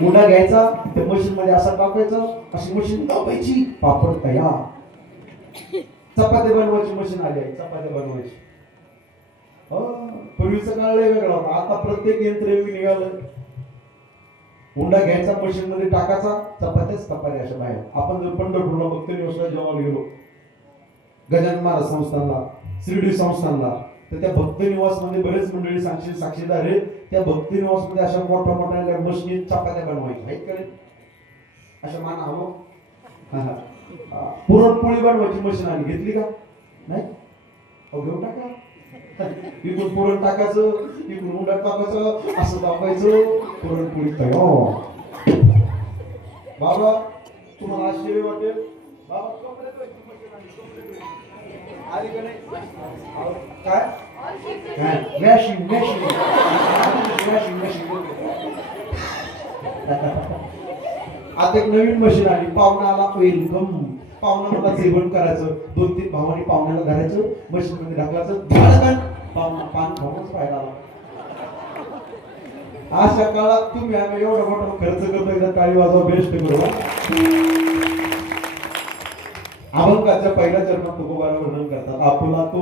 उंडा घ्यायचा, त्या मशीन मध्ये असं टाकायचं, अशी मशीन दाबायची, पापड तयार. चपात्या बनवायची मशीन आली आहे, चपात्या बनवायची. पूर्वीचं काळ लय वेगळा होता, आता प्रत्येक यंत्र निघालं. उंडा घ्यायचा, मशीन मध्ये टाकायचा, चपात्याच चपात्या अशा बाहेर. आपण जर पंढरपूरला भक्ती निवासला जेव्हा गेलो, गजानन महाराज संस्थानला, शिर्डी संस्थानला, तर त्या भक्ती निवास मध्ये बरेच मंडळी साक्षीदार आहे. त्या भक्ती निवास मध्ये अशा मोठ्या मोठ्या मशीनी चपात्या बनवायच्या आहेत का? अशा मान हवं. पुरणपोळी बनवायची मशीन आली, घेतली का? नाही, घेऊन टाका. इकडून पुरण टाकायचं, इकडून उंडा टाकायचं, असं दाबायचं, पुरणपोळी तयार. बाबा तुम्हाला आश्चर्य वाटेल, बाबा कपडे धुवायची मशीन आली का नाही? काय वॅशिंग मशीन, वॅशिंग मशीन. आता एक नवीन मशीन आली, पाहुणा आला वेलकम. पाहुणा मला जेवण करायचं, 2-3 भावांनी पाहुण्याला धरायचं, मशीन मध्ये टाकायचं, पाहुणा पान खाऊनच पाहायला आला. अशा काळात तुम्ही आम्ही एवढा मोठा खर्च करतो, टाळी वाजवा, बेस्ट करू. अभंगाच्या पहिल्या चरणात तुकोबाला वर्णन करतात, आपुला तो